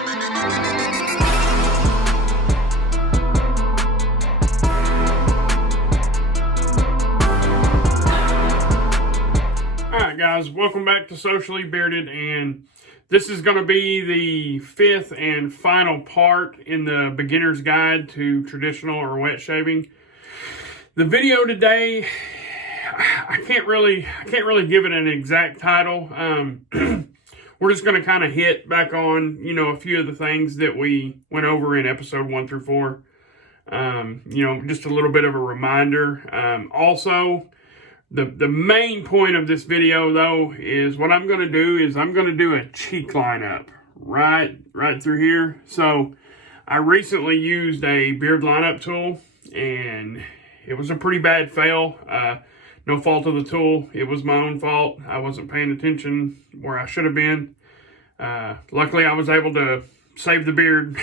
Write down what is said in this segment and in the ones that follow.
Alright guys, welcome back to Socially Bearded, and this is going to be the fifth and final part in the beginner's guide to traditional or wet shaving. The video today, I can't really give it an exact title. We're just going to kind of hit back on, a few of the things that we went over in episode 1 through 4. Just a little bit of a reminder. Also, the main point of this video, though, is what I'm going to do is I'm going to do a cheek lineup right through here. So I recently used a beard lineup tool, and it was a pretty bad fail. No fault of the tool. It was my own fault. I wasn't paying attention where I should have been. Luckily, I was able to save the beard.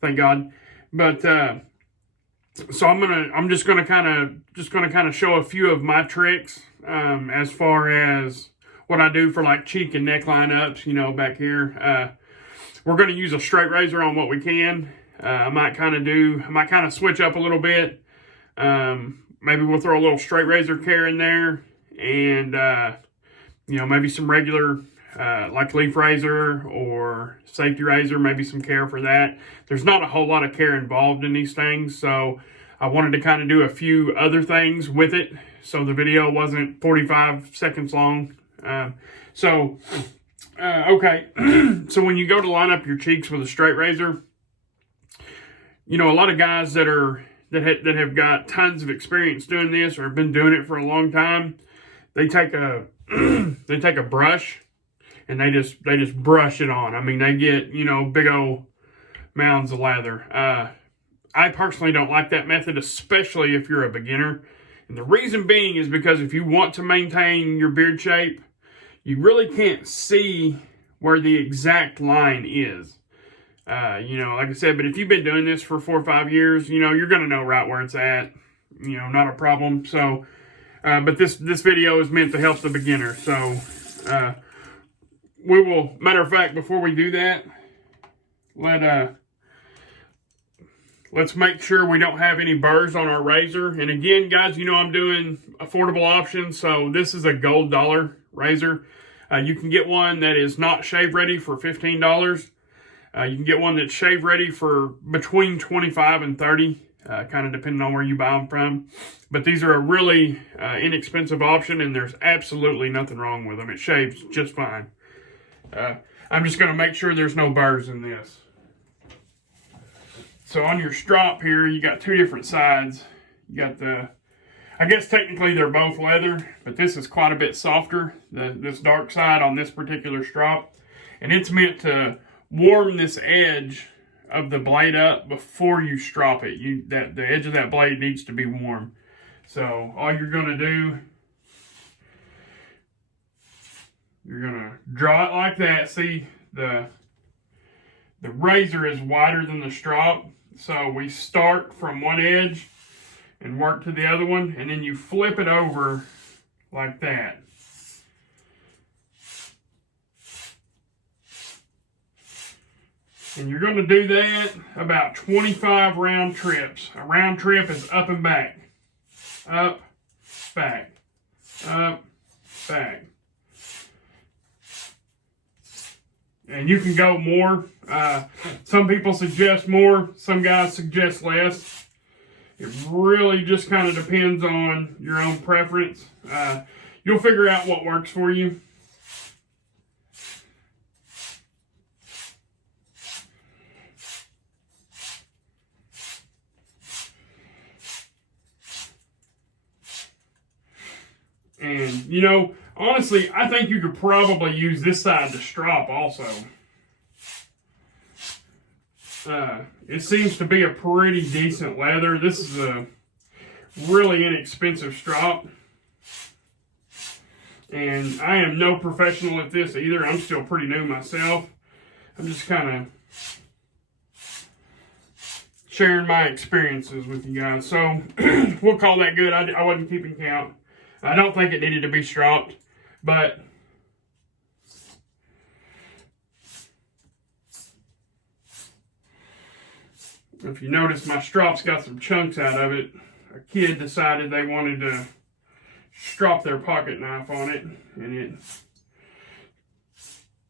Thank God. But so I'm just gonna kind of show a few of my tricks as far as what I do for like cheek and neck lineups. Back here, we're gonna use a straight razor on what we can. I might kind of switch up a little bit. Maybe we'll throw a little straight razor care in there, and maybe some regular like leaf razor or safety razor, maybe some care for that. There's not a whole lot of care involved in these things, so I wanted to kind of do a few other things with it, so the video wasn't 45 seconds long. Okay. So when you go to line up your cheeks with a straight razor, a lot of guys that have got tons of experience doing this or have been doing it for a long time, they take a brush and they just brush it on. I mean, they get, big old mounds of lather. I personally don't like that method, especially if you're a beginner. And the reason being is because if you want to maintain your beard shape, you really can't see where the exact line is. Like I said, but if you've been doing this for 4 or 5 years, you're going to know right where it's at. Not a problem. So, but this video is meant to help the beginner. So, we will, matter of fact, before we do that, let's make sure we don't have any burrs on our razor. And again, guys, I'm doing affordable options. So this is a gold dollar razor. You can get one that is not shave ready for $15. You can get one that's shave ready for between $25 and $30, kind of depending on where you buy them from. But these are a really inexpensive option, and there's absolutely nothing wrong with them. It shaves just fine. I'm just going to make sure there's no burrs in this. So on your strop here, you got 2 different sides. You got I guess technically they're both leather, but this is quite a bit softer, this dark side on this particular strop. And it's meant to warm this edge of the blade up before you strop it. The edge of that blade needs to be warm. So all you're going to do, you're going to draw it like that. See, the razor is wider than the strop. So we start from one edge and work to the other one, and then you flip it over like that. And you're going to do that about 25 round trips. A round trip is up and back. Up, back. Up, back. And you can go more. Some people suggest more. Some guys suggest less. It really just kind of depends on your own preference. You'll figure out what works for you. And, honestly, I think you could probably use this side to strop also. It seems to be a pretty decent leather. This is a really inexpensive strop. And I am no professional at this either. I'm still pretty new myself. I'm just kind of sharing my experiences with you guys. So we'll call that good. I wasn't keeping count. I don't think it needed to be stropped, but If you notice, my strop's got some chunks out of it. A kid decided they wanted to strop their pocket knife on it, and it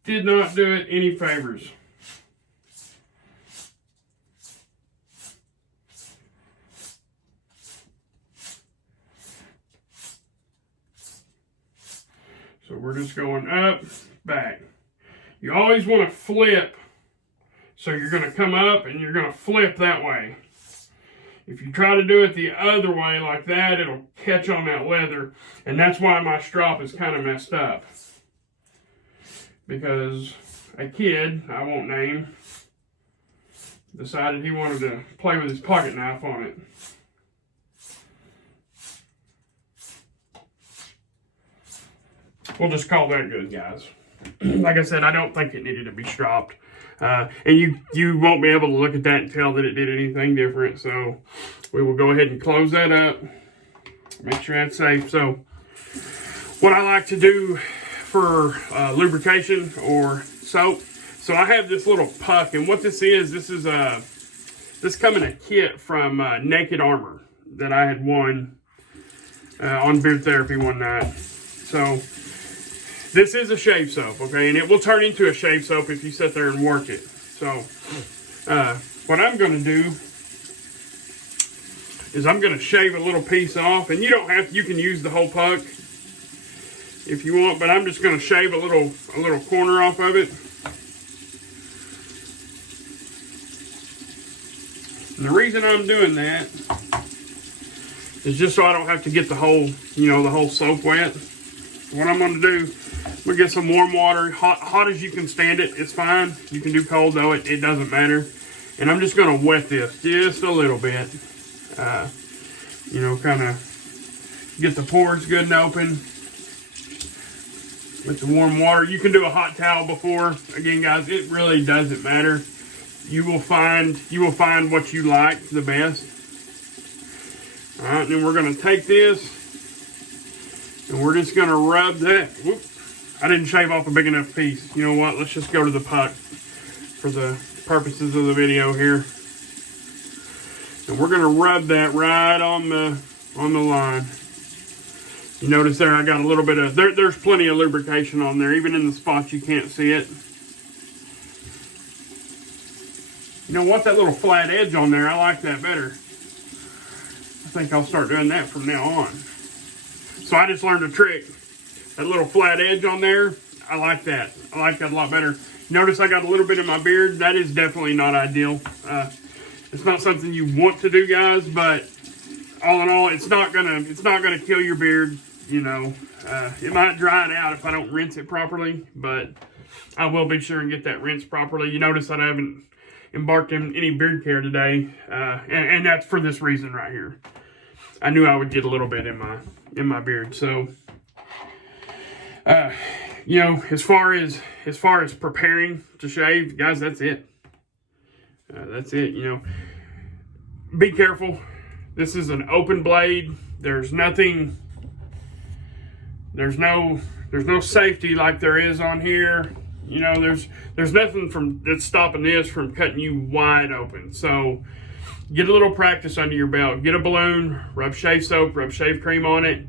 did not do it any favors. So we're just going up, back. You always want to flip. So you're going to come up and you're going to flip that way. If you try to do it the other way like that, it'll catch on that leather. And that's why my strop is kind of messed up. Because a kid, I won't name, decided he wanted to play with his pocket knife on it. We'll just call that good, guys. Like I said, I don't think it needed to be stropped. And you won't be able to look at that and tell that it did anything different. So we will go ahead and close that up. Make sure that's safe. So what I like to do for lubrication or soap. So I have this little puck, and what this is this come in a kit from Naked Armor that I had won on Beard Therapy one night. So this is a shave soap, okay? And it will turn into a shave soap if you sit there and work it. So, what I'm going to do is I'm going to shave a little piece off. And you don't have to, you can use the whole puck if you want, but I'm just going to shave a little corner off of it. And the reason I'm doing that is just so I don't have to get the whole, the whole soap wet. What I'm going to do, I'm going to get some warm water, hot as you can stand it. It's fine. You can do cold though, it doesn't matter. And I'm just going to wet this just a little bit. Kind of get the pores good and open with the warm water. You can do a hot towel before. Again, guys, it really doesn't matter. You will find what you like the best. All right, then we're going to take this and we're just going to rub that. Whoop. I didn't shave off a big enough piece. You know what? Let's just go to the puck for the purposes of the video here. And we're going to rub that right on the line. You notice there I got a little bit of, there's plenty of lubrication on there, even in the spots you can't see it. You know what? That little flat edge on there, I like that better. I think I'll start doing that from now on. So I just learned a trick. That little flat edge on there, I like that. I like that a lot better. Notice I got a little bit in my beard. That is definitely not ideal. It's not something you want to do, guys, but all in all, it's not gonna kill your beard. It might dry it out if I don't rinse it properly, but I will be sure and get that rinsed properly. You notice that I haven't embarked in any beard care today, and that's for this reason right here. I knew I would get a little bit in my beard, so. As far as preparing to shave, guys, that's it. That's it. Be careful. This is an open blade. There's no safety like there is on here. There's nothing that's stopping this from cutting you wide open. So get a little practice under your belt. Get a balloon, rub shave soap, rub shave cream on it,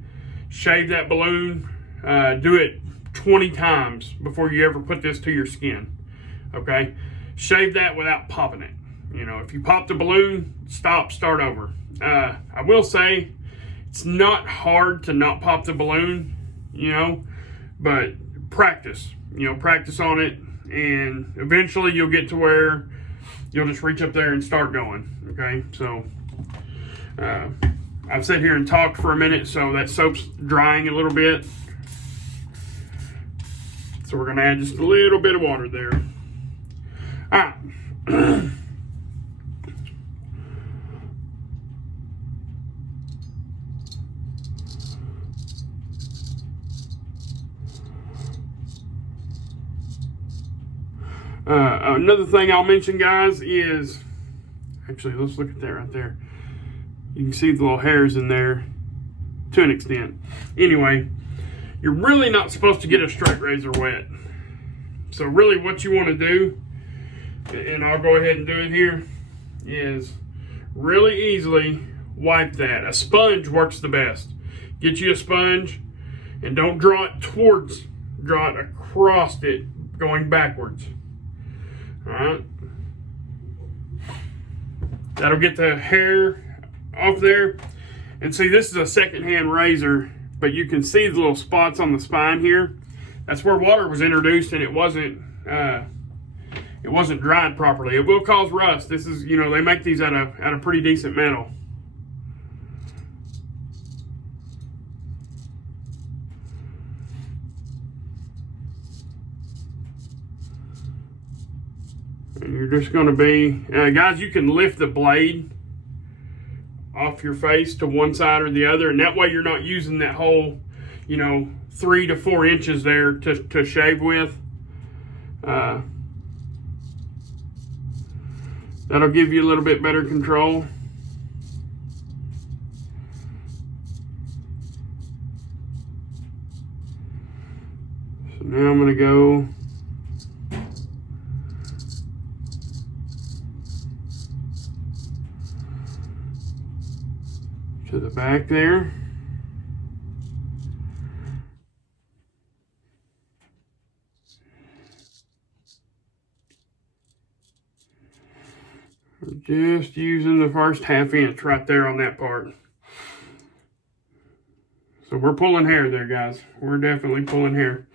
shave that balloon. Do it 20 times before you ever put this to your skin. Okay? Shave that without popping it. If you pop the balloon, start over. I will say it's not hard to not pop the balloon, but practice. Practice on it, and eventually you'll get to where you'll just reach up there and start going. Okay? So I've sat here and talked for a minute, so that soap's drying a little bit. So we're going to add just a little bit of water there. All right. Another thing I'll mention, guys, is actually, let's look at that right there. You can see the little hairs in there to an extent. Anyway, you're really not supposed to get a straight razor wet. So really what you want to do, and I'll go ahead and do it here, is really easily wipe that. A sponge works the best. Get you a sponge and don't draw it towards, draw it across it going backwards. All right. That'll get the hair off there. And see, this is a secondhand razor, but you can see the little spots on the spine here. That's where water was introduced and it wasn't dried properly. It will cause rust. This is, you know, they make these out of pretty decent metal. And you're just going to be, guys, you can lift the blade off your face to one side or the other, and that way you're not using that whole, you know, 3 to 4 inches there to shave with. That'll give you a little bit better control. So now I'm going to go to the back there. Just using the first 1/2 inch right there on that part. So we're pulling hair there, guys. We're definitely pulling hair.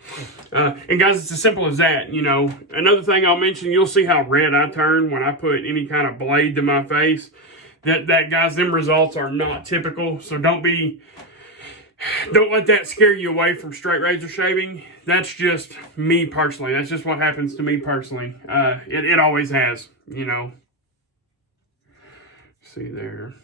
And guys, it's as simple as that, you know. Another thing I'll mention, you'll see how red I turn when I put any kind of blade to my face. That guys, them results are not typical. So don't let that scare you away from straight razor shaving. That's just me personally. That's just what happens to me personally. It always has, you know. See there.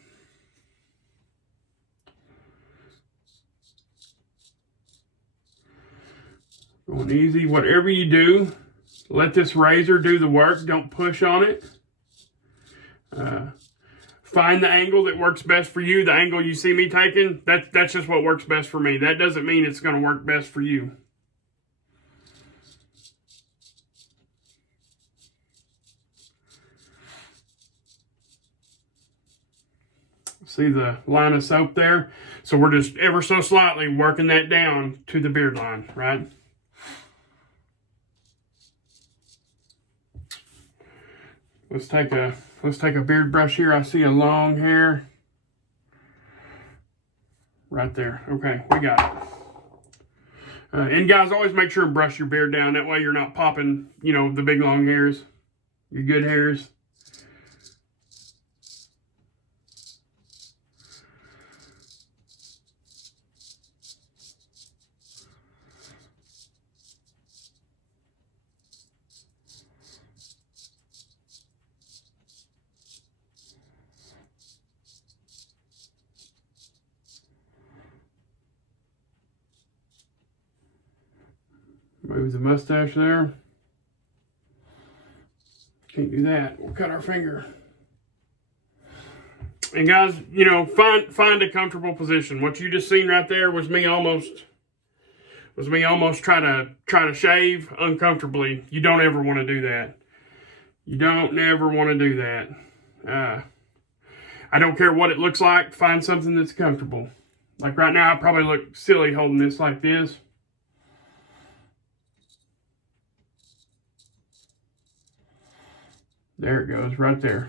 Going easy. Whatever you do, let this razor do the work. Don't push on it. Find the angle that works best for you. The angle you see me taking, that's just what works best for me. That doesn't mean it's going to work best for you. See the line of soap there? So we're just ever so slightly working that down to the beard line, right? Let's take a beard brush here. I see a long hair right there. Okay, we got it. And guys, always make sure and brush your beard down. That way you're not popping, you know, the big long hairs, your good hairs. Move the mustache there. Can't do that. We'll cut our finger. And guys, you know, find a comfortable position. What you just seen right there was me almost trying to shave uncomfortably. You don't ever want to do that. You don't never want to do that. I don't care what it looks like. Find something that's comfortable. Like right now, I probably look silly holding this like this. There it goes, right there.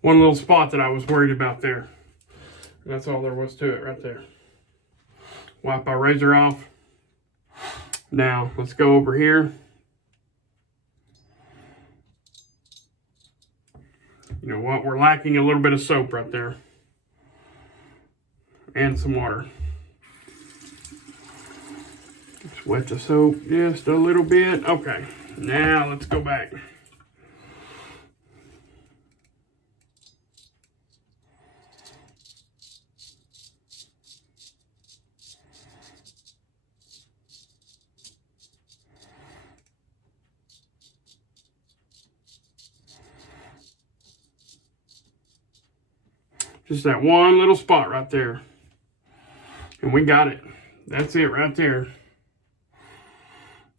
One little spot that I was worried about there. That's all there was to it right there. Wipe our razor off. Now, let's go over here. You know what? We're lacking a little bit of soap right there. And some water. Just wet the soap just a little bit. Okay, now let's go back. Just that one little spot right there. And we got it. That's it right there.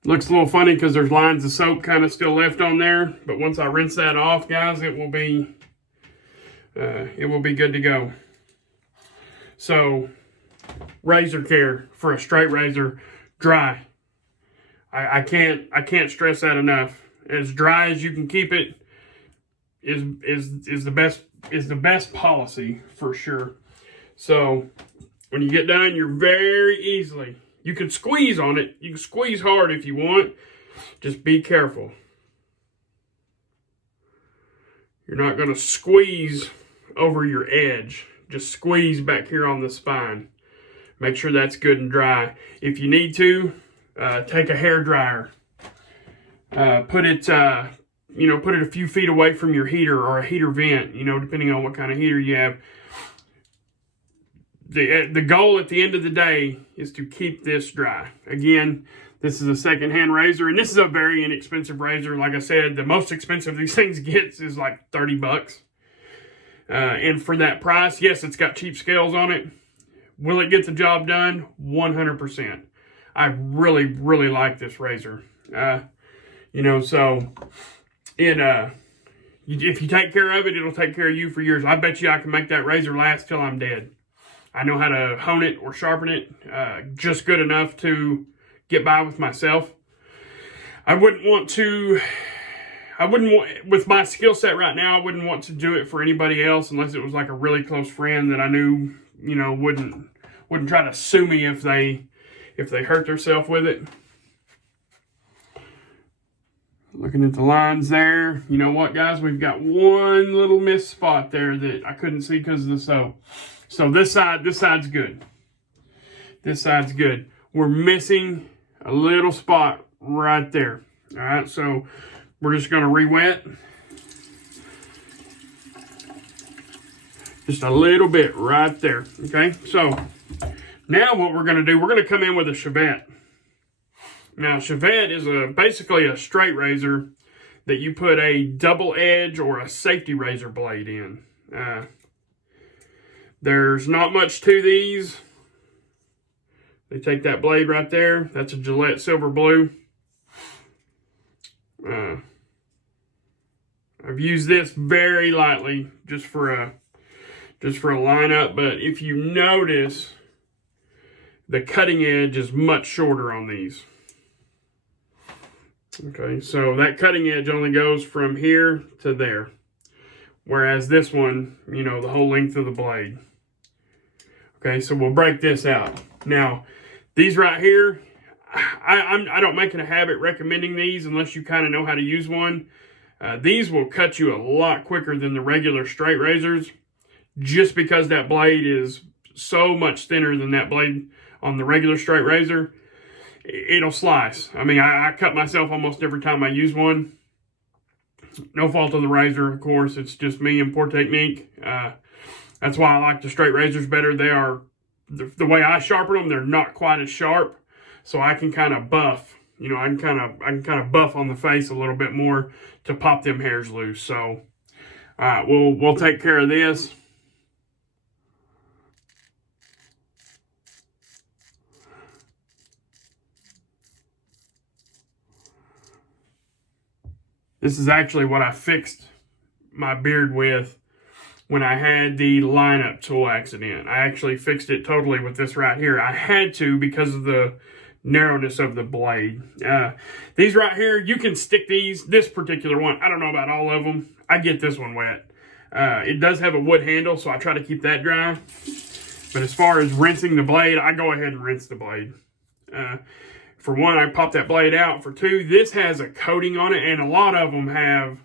Looks a little funny because there's lines of soap kind of still left on there. But once I rinse that off, guys, it will be good to go. So, razor care for a straight razor, dry. I can't stress that enough. As dry as you can keep it is the best policy for sure. So when you get done, you're very easily, you can squeeze on it. You can squeeze hard if you want. Just be careful. You're not going to squeeze over your edge. Just squeeze back here on the spine. Make sure that's good and dry. If you need to, take a hair dryer. Put it a few feet away from your heater or a heater vent, depending on what kind of heater you have. The goal at the end of the day is to keep this dry. Again, this is a secondhand razor, and this is a very inexpensive razor. Like I said, the most expensive these things gets is like $30. And for that price, yes, it's got cheap scales on it. Will it get the job done? 100%. I really, really like this razor. So if you take care of it, it'll take care of you for years. I bet you I can make that razor last till I'm dead. I know how to hone it or sharpen it just good enough to get by with myself. With my skill set right now, I wouldn't want to do it for anybody else unless it was like a really close friend that I knew, wouldn't try to sue me if they hurt themselves with it. Looking at the lines there. You know what, guys? We've got one little missed spot there that I couldn't see because of the soap. So this side's good. This side's good. We're missing a little spot right there. All right, so we're just going to re-wet. Just a little bit right there. Okay, so now what we're going to do, we're going to come in with a Chevette. Now, Chevette is basically a straight razor that you put a double edge or a safety razor blade in. There's not much to these. They take that blade right there. That's a Gillette Silver Blue. I've used this very lightly just for a lineup, but if you notice, the cutting edge is much shorter on these. Okay, so that cutting edge only goes from here to there. Whereas this one, the whole length of the blade. Okay, so we'll break this out. Now, these right here, I don't make it a habit recommending these unless you kind of know how to use one. These will cut you a lot quicker than the regular straight razors just because that blade is so much thinner than that blade on the regular straight razor. It'll slice. I mean, I cut myself almost every time I use one. No fault of the razor, of course. It's just me and poor technique. That's why I like the straight razors better. They are, the way I sharpen them, they're not quite as sharp. So I can kind of buff. I can kind of buff on the face a little bit more to pop them hairs loose. So, all right, we'll take care of this. This is actually what I fixed my beard with when I had the lineup tool accident. I actually fixed it totally with this right here. I had to because of the narrowness of the blade. These right here, you can stick this particular one. I don't know about all of them. I get this one wet. It does have a wood handle, so I try to keep that dry. But as far as rinsing the blade, I go ahead and rinse the blade. For one, I pop that blade out. For two, this has a coating on it, and a lot of them have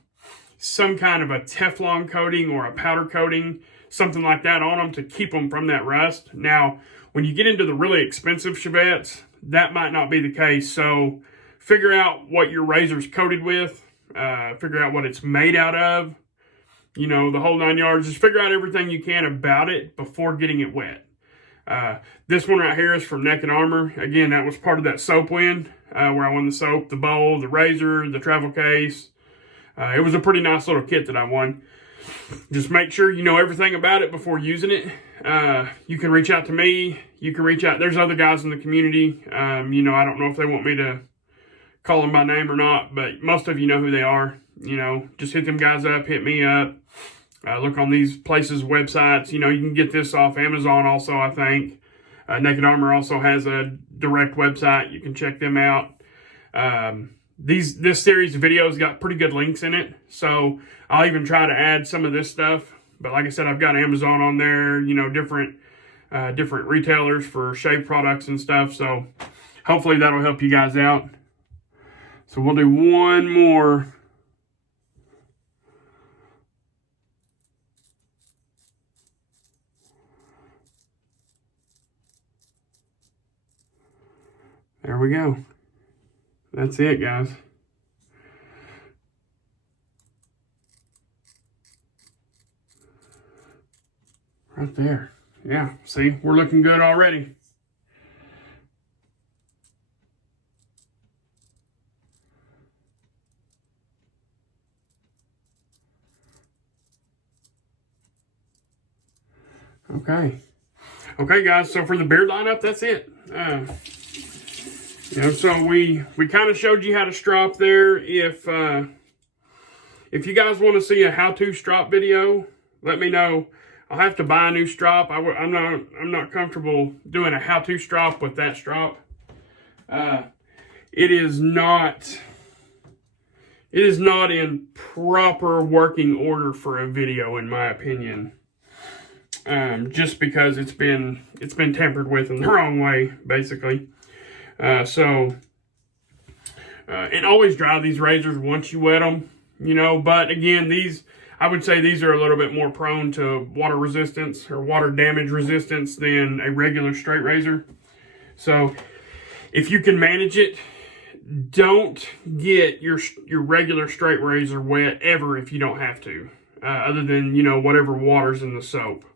some kind of a Teflon coating or a powder coating, something like that on them to keep them from that rust. Now, when you get into the really expensive Chevettes, that might not be the case. So figure out what your razor's coated with, figure out what it's made out of, the whole 9 yards. Just figure out everything you can about it before getting it wet. This one right here is from Naked Armor. Again, that was part of that soap win, where I won the soap, the bowl, the razor, the travel case. It was a pretty nice little kit that I won. Just make sure you know everything about it before using it. You can reach out to me. You can reach out. There's other guys in the community. I don't know if they want me to call them by name or not, but most of you know who they are. You know, just hit them guys up, hit me up. Look on these places' websites. You know, you can get this off Amazon also, I think. Naked Armor also has a direct website. You can check them out. This series of videos got pretty good links in it, so I'll even try to add some of this stuff. But like I said, I've got Amazon on there, you know, different retailers for shave products and stuff. So hopefully that'll help you guys out. So we'll do one more. There we go. That's it, guys. Right there. Yeah, see, we're looking good already. Okay, guys, so for the beard lineup, that's it. You know, so we kind of showed you how to strop there. If you guys want to see a how-to strop video, let me know. I'll have to buy a new strop. I'm not comfortable doing a how-to strop with that strop. It is not in proper working order for a video, in my opinion. Just because it's been tampered with in the wrong way, basically. And always dry these razors once you wet them, you know. But again, I would say these are a little bit more prone to water resistance or water damage resistance than a regular straight razor. So if you can manage it, don't get your regular straight razor wet ever if you don't have to, other than, you know, whatever water's in the soap.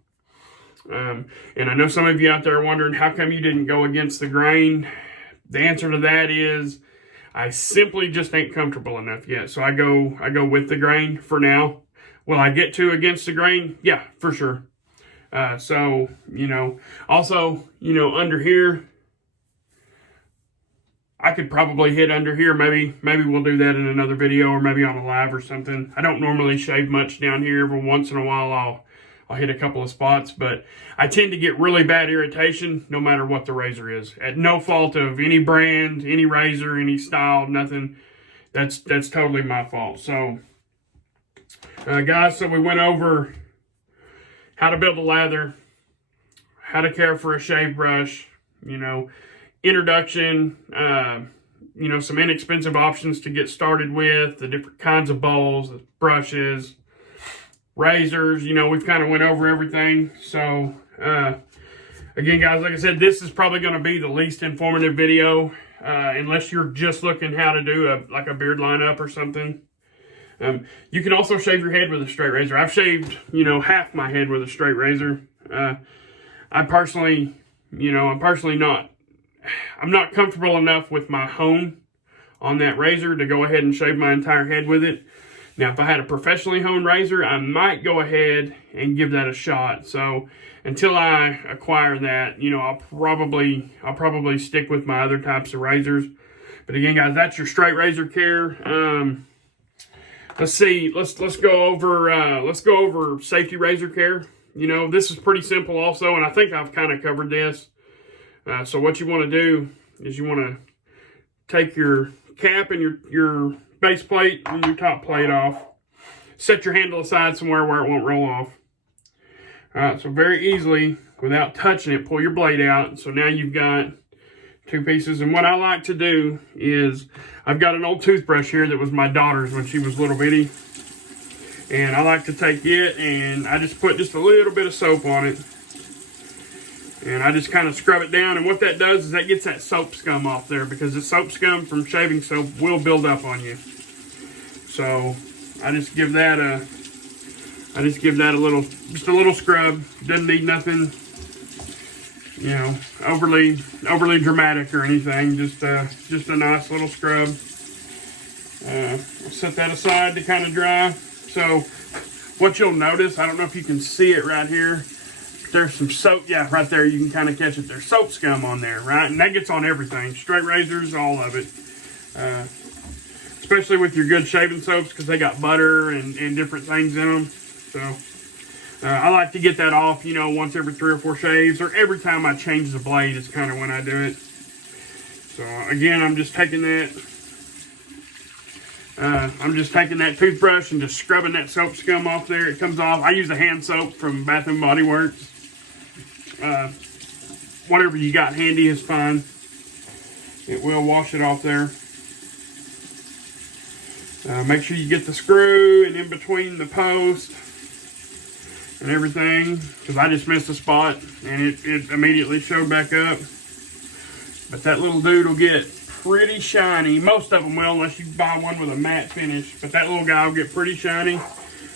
And I know some of you out there are wondering, how come you didn't go against the grain? The answer to that is I simply just ain't comfortable enough yet. So I go with the grain for now. Will I get to against the grain? Yeah, for sure. So, you know, also, you know, under here, I could probably hit under here. Maybe we'll do that in another video or maybe on a live or something. I don't normally shave much down here. Every once in a while, I'll hit a couple of spots, but I tend to get really bad irritation no matter what the razor is. At no fault of any brand, any razor, any style, nothing. That's totally my fault. So, guys, so we went over how to build a lather, how to care for a shave brush, you know, introduction, you know, some inexpensive options to get started with, the different kinds of bowls, the brushes, razors. You know, we've kind of went over everything. So again, guys, like I said, this is probably going to be the least informative video, unless you're just looking how to do like a beard lineup or something. You can also shave your head with a straight razor. I've shaved, you know, half my head with a straight razor. I'm personally I'm not comfortable enough with my hone on that razor to go ahead and shave my entire head with it. Now, if I had a professionally honed razor, I might go ahead and give that a shot. So until I acquire that, you know, I'll probably stick with my other types of razors. But again, guys, that's your straight razor care. Let's see. Let's go over safety razor care. You know, this is pretty simple also, and I think I've kind of covered this. So what you want to do is you want to take your cap and your base plate and your top plate off. Set your handle aside somewhere where it won't roll off. All right, so very easily, without touching it, pull your blade out. So now you've got two pieces. And what I like to do is, I've got an old toothbrush here that was my daughter's when she was little bitty. And I like to take it and I just put just a little bit of soap on it. And I just kind of scrub it down. And what that does is that gets that soap scum off there, because the soap scum from shaving soap will build up on you. So I just give that a little scrub. Doesn't need nothing, you know, overly dramatic or anything. Just a nice little scrub. I'll set that aside to kind of dry. So what you'll notice, I don't know if you can see it right here. There's some soap, yeah, right there. You can kind of catch it. There's soap scum on there, right? And that gets on everything. Straight razors, all of it. especially with your good shaving soaps, because they got butter and different things in them. So I like to get that off, you know, once every 3 or 4 shaves, or every time I change the blade is kind of when I do it. So again, I'm just taking that toothbrush and just scrubbing that soap scum off there. It comes off. I use a hand soap from Bath and Body Works. Whatever you got handy is fine. It will wash it off there. Make sure you get the screw and in between the post and everything, because I just missed a spot and it immediately showed back up. But that little dude will get pretty shiny. Most of them will, unless you buy one with a matte finish. But that little guy will get pretty shiny.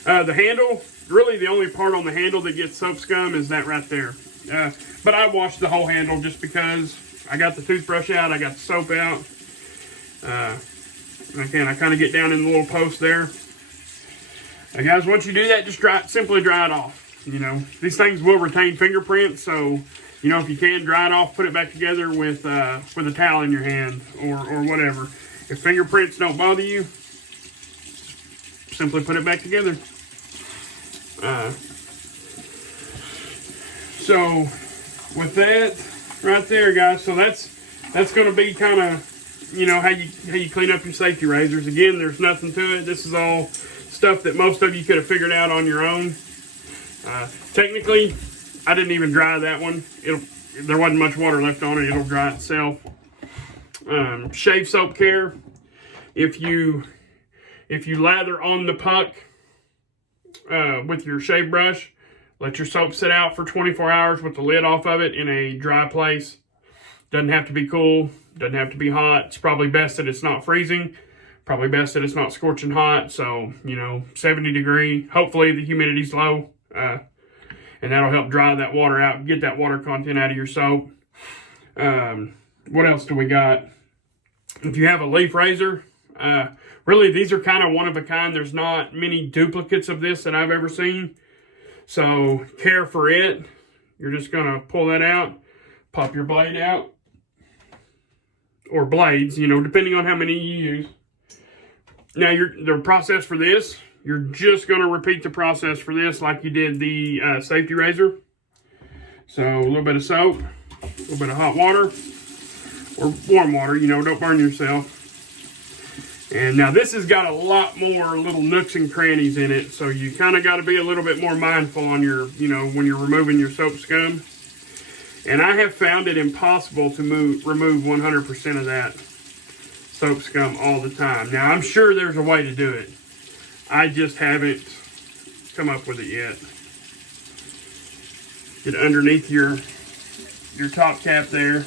The handle, really the only part on the handle that gets soap scum is that right there. But I washed the whole handle just because I got the toothbrush out, I got the soap out. Again, I kind of get down in the little post there. Now guys, once you do that, just simply dry it off. You know, these things will retain fingerprints, so you know, if you can, dry it off, put it back together with a towel in your hand or whatever. If fingerprints don't bother you, simply put it back together. So with that right there, guys, so that's going to be kind of, you know, how you clean up your safety razors. Again, there's nothing to it. This is all stuff that most of you could have figured out on your own. Technically, I didn't even dry that one. There wasn't much water left on it. It'll dry itself. Shave soap care. If you lather on the puck with your shave brush, let your soap sit out for 24 hours with the lid off of it in a dry place. Doesn't have to be cool. Doesn't have to be hot. It's probably best that it's not freezing. Probably best that it's not scorching hot. So, you know, 70 degree. Hopefully the humidity's low. And that'll help dry that water out, get that water content out of your soap. What else do we got? If you have a leaf razor, really these are kind of one of a kind. There's not many duplicates of this that I've ever seen. So care for it. You're just gonna pull that out, pop your blade out, or blades, you know, depending on how many you use. Now the process for this, you're just going to repeat the process for this like you did the safety razor. So a little bit of soap, a little bit of hot water, or warm water, you know, don't burn yourself. And now this has got a lot more little nooks and crannies in it, so you kind of got to be a little bit more mindful on your, you know, when you're removing your soap scum. And I have found it impossible to remove 100% of that soap scum all the time. Now, I'm sure there's a way to do it. I just haven't come up with it yet. Get underneath your top cap there.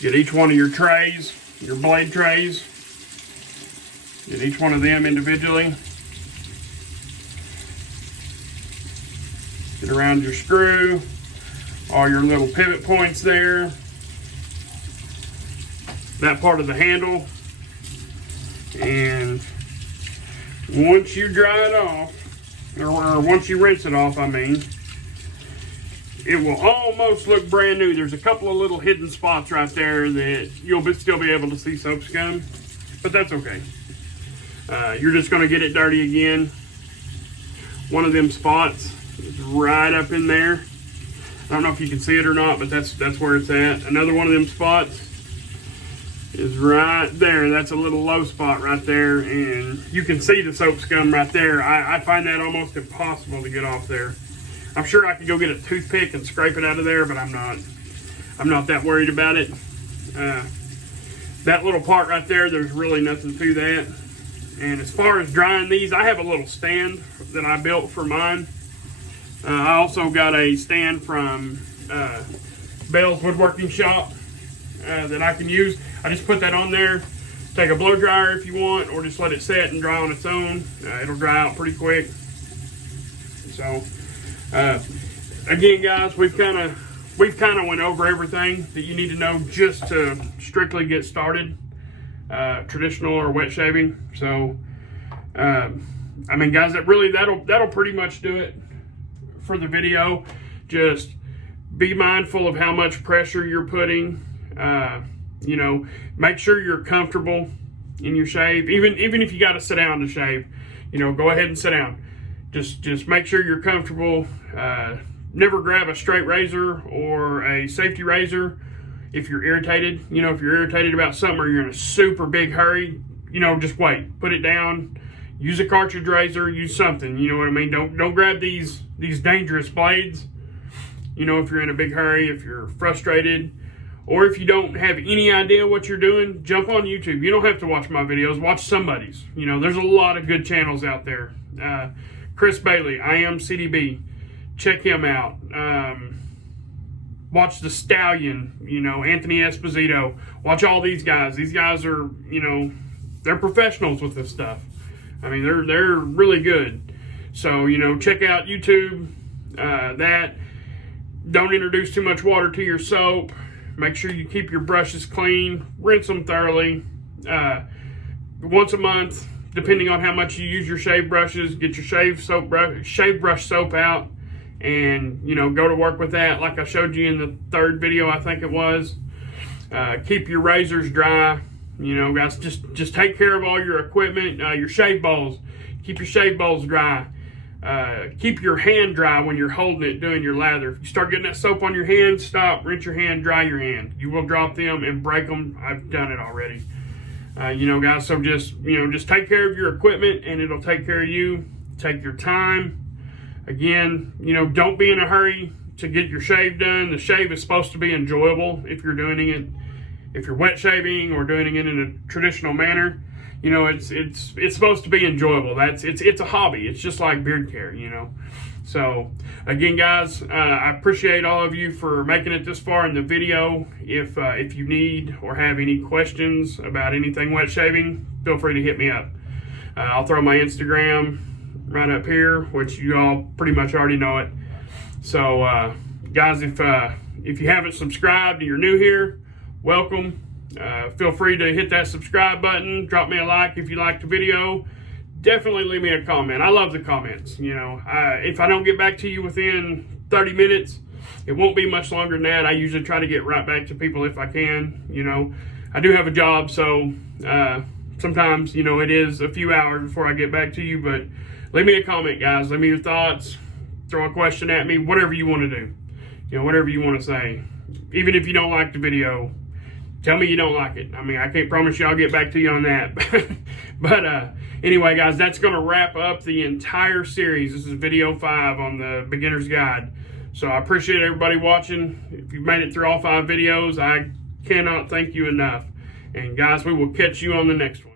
Get each one of your trays, your blade trays. Get each one of them individually. Get around your screw, all your little pivot points there. That part of the handle. And once you dry it off, or once you rinse it off, I mean, it will almost look brand new. There's a couple of little hidden spots right there that you'll still be able to see soap scum, but that's okay. You're just going to get it dirty again. One of them spots is right up in there. I don't know if you can see it or not, but that's where it's at. Another one of them spots is right there. That's a little low spot right there, and you can see the soap scum right there. I find that almost impossible to get off there. I'm sure I could go get a toothpick and scrape it out of there, but I'm not that worried about it. That little part right there, there's really nothing to that. And as far as drying these, I have a little stand that I built for mine. I also got a stand from Bell's Woodworking Shop that I can use. I just put that on there. Take a blow dryer if you want, or just let it set and dry on its own. It'll dry out pretty quick. So, again, guys, we've kind of went over everything that you need to know just to strictly get started, traditional or wet shaving. So, I mean, guys, that'll pretty much do it for the video. Just be mindful of how much pressure you're putting. You know, make sure you're comfortable in your shave. Even if you got to sit down to shave, you know, go ahead and sit down. Just make sure you're comfortable. Never grab a straight razor or a safety razor if you're irritated. You know, if you're irritated about something or you're in a super big hurry, you know, just wait. Put it down. Use a cartridge razor. Use something. You know what I mean? Don't grab these dangerous blades. You know, if you're in a big hurry, if you're frustrated, or if you don't have any idea what you're doing, jump on YouTube. You don't have to watch my videos. Watch somebody's. You know, there's a lot of good channels out there. Chris Bailey, I Am CDB. Check him out. Watch The Stallion, you know, Anthony Esposito. Watch all these guys. These guys are, you know, they're professionals with this stuff. I mean, they're really good. So, you know, check out YouTube. That. Don't introduce too much water to your soap. Make sure you keep your brushes clean. Rinse them thoroughly. Once a month, depending on how much you use your shave brushes, get your shave brush soap out, and, you know, go to work with that like I showed you in the third video, I think it was. Keep your razors dry. You know, guys, just take care of all your equipment. Your shave balls. Keep your shave balls dry. Keep your hand dry when you're holding it, doing your lather. If you start getting that soap on your hand, stop, rinse your hand, dry your hand. You will drop them and break them. I've done it already. You know, guys, so just take care of your equipment and it'll take care of you. Take your time. Again, you know, don't be in a hurry to get your shave done. The shave is supposed to be enjoyable if you're doing it. If you're wet shaving or doing it in a traditional manner, you know, it's supposed to be enjoyable. It's a hobby. It's just like beard care, you know. So again, guys, I appreciate all of you for making it this far in the video. If you need or have any questions about anything wet shaving, feel free to hit me up. I'll throw my Instagram right up here, which you all pretty much already know it. So guys, if you haven't subscribed and you're new here, welcome. Feel free to hit that subscribe button. Drop me a like if you liked the video. Definitely leave me a comment. I love the comments. You know, if I don't get back to you within 30 minutes, it won't be much longer than that. I usually try to get right back to people if I can. You know, I do have a job, so sometimes, you know, it is a few hours before I get back to you. But leave me a comment, guys. Leave me your thoughts. Throw a question at me. Whatever you want to do. You know, whatever you want to say. Even if you don't like the video, tell me you don't like it. I mean, I can't promise you I'll get back to you on that. But anyway, guys, that's going to wrap up the entire series. This is video 5 on the Beginner's Guide. So I appreciate everybody watching. If you've made it through all 5 videos, I cannot thank you enough. And guys, we will catch you on the next one.